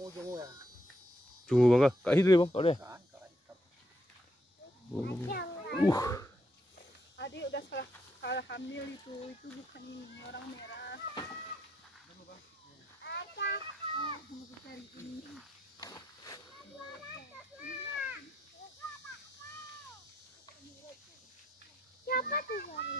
Jungu ya. Jungu bang, kat situ bang, kat dia. Adik udah salah hamil itu bukan ini orang merah. Cari ini. Siapa tuh Bang?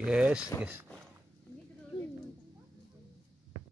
Yes.